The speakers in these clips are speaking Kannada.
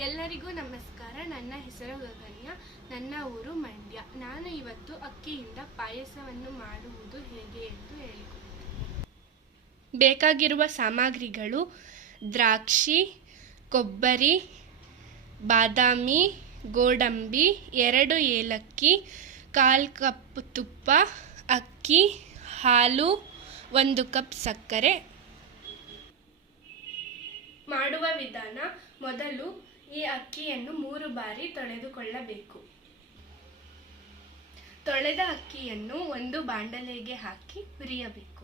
ಎಲ್ಲರಿಗೂ ನಮಸ್ಕಾರ. ನನ್ನ ಹೆಸರು ಗಗನ್ಯ. ನನ್ನ ಊರು ಮಂಡ್ಯ. ನಾನು ಇವತ್ತು ಅಕ್ಕಿಯಿಂದ ಪಾಯಸವನ್ನು ಮಾಡುವುದು ಹೇಗೆ ಎಂದು ಹೇಳಿಕೊಡುತ್ತೇನೆ ಬೇಕಾಗಿರುವ ಸಾಮಗ್ರಿಗಳು ದ್ರಾಕ್ಷಿ, ಕೊಬ್ಬರಿ, ಬಾದಾಮಿ, ಗೋಡಂಬಿ, ಎರಡು ಏಲಕ್ಕಿ, ಕಾಲು ಕಪ್ ತುಪ್ಪ, ಅಕ್ಕಿ, ಹಾಲು, ಒಂದು ಕಪ್ ಸಕ್ಕರೆ. ಮಾಡುವ ವಿಧಾನ ಮೊದಲು ಈ ಅಕ್ಕಿಯನ್ನು ಮೂರು ಬಾರಿ ತೊಳೆದುಕೊಳ್ಳಬೇಕು. ತೊಳೆದ ಅಕ್ಕಿಯನ್ನು ಒಂದು ಬಾಂಡಲೆಗೆ ಹಾಕಿ ಹುರಿಯಬೇಕು.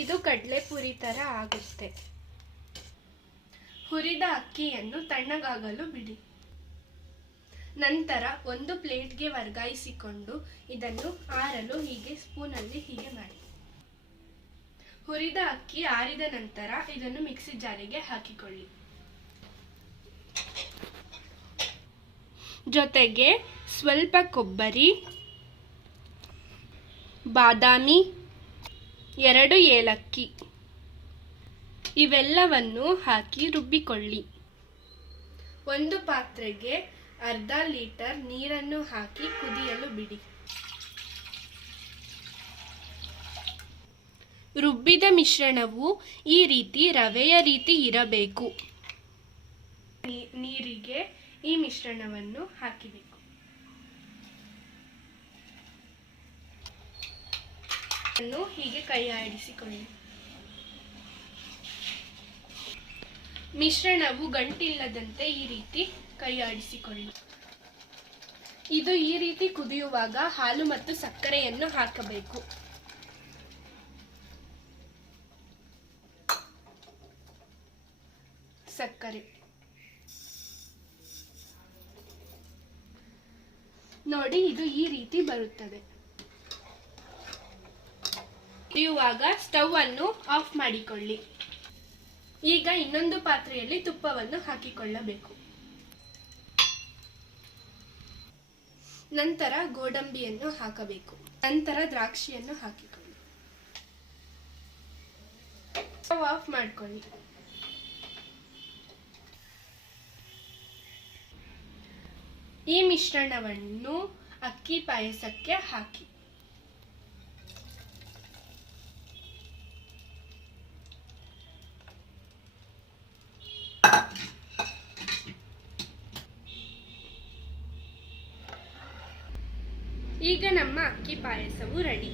ಇದು ಕಡಲೆಪುರಿ ಥರ ಆಗುತ್ತೆ. ಹುರಿದ ಅಕ್ಕಿಯನ್ನು ತಣ್ಣಗಾಗಲು ಬಿಡಿ. ನಂತರ ಒಂದು ಪ್ಲೇಟ್ಗೆ ವರ್ಗಾಯಿಸಿಕೊಂಡು ಇದನ್ನು ಆರಲು ಹೀಗೆ ಸ್ಪೂನಲ್ಲಿ ಹೀಗೆ ಮಾಡಿ. ಹುರಿದ ಅಕ್ಕಿ ಆರಿದ ನಂತರ ಇದನ್ನು ಮಿಕ್ಸಿ ಜಾರಿಗೆ ಹಾಕಿಕೊಳ್ಳಿ. ಜೊತೆಗೆ ಸ್ವಲ್ಪ ಕೊಬ್ಬರಿ, ಬಾದಾಮಿ ಎರಡು ಏಲಕ್ಕಿ. ಇವೆಲ್ಲವನ್ನು ಹಾಕಿ ರುಬ್ಬಿಕೊಳ್ಳಿ. ಒಂದು ಪಾತ್ರೆಗೆ ಅರ್ಧ ಲೀಟರ್ ನೀರನ್ನು ಹಾಕಿ ಕುದಿಯಲು ಬಿಡಿ. ರುಬ್ಬಿದ ಮಿಶ್ರಣವು ಈ ರೀತಿ ರವೆಯ ರೀತಿ ಇರಬೇಕು. ನೀರಿಗೆ ಈ ಮಿಶ್ರಣವನ್ನು ಹಾಕಿಬೇಕು ಅನ್ನು ಹೀಗೆ ಕೈ ಆಡಿಸಿಕೊಳ್ಳಿ ಮಿಶ್ರಣವು ಗಂಟಿಲ್ಲದಂತೆ ಈ ರೀತಿ ಕೈ ಆಡಿಸಿಕೊಳ್ಳಿ ಇದು ಈ ರೀತಿ ಕುದಿಯುವಾಗ ಹಾಲು ಮತ್ತು ಸಕ್ಕರೆಯನ್ನು ಹಾಕಬೇಕು. ಸಕ್ಕರೆ. ನೋಡಿ, ಇದು ಈ ರೀತಿ ಬರುತ್ತದೆ. ಕುದಿಯುವಾಗ ಸ್ಟವ್ ಅನ್ನು ಆಫ್ ಮಾಡಿಕೊಳ್ಳಿ. ಈಗ ಇನ್ನೊಂದು ಪಾತ್ರೆಯಲ್ಲಿ ತುಪ್ಪವನ್ನು ಹಾಕಿಕೊಳ್ಳಬೇಕು. ನಂತರ ಗೋಡಂಬಿಯನ್ನು ಹಾಕಬೇಕು. ನಂತರ ದ್ರಾಕ್ಷಿಯನ್ನು ಹಾಕಿಕೊಳ್ಳಿ. ಸ್ಟವ್ ಆಫ್ ಮಾಡ್ಕೊಳ್ಳಿ. ಈ ಮಿಶ್ರಣವನ್ನು ಅಕ್ಕಿ ಪಾಯಸಕ್ಕೆ ಹಾಕಿ. ಈಗ ನಮ್ಮ ಅಕ್ಕಿ ಪಾಯಸವು ರೆಡಿ.